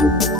thank you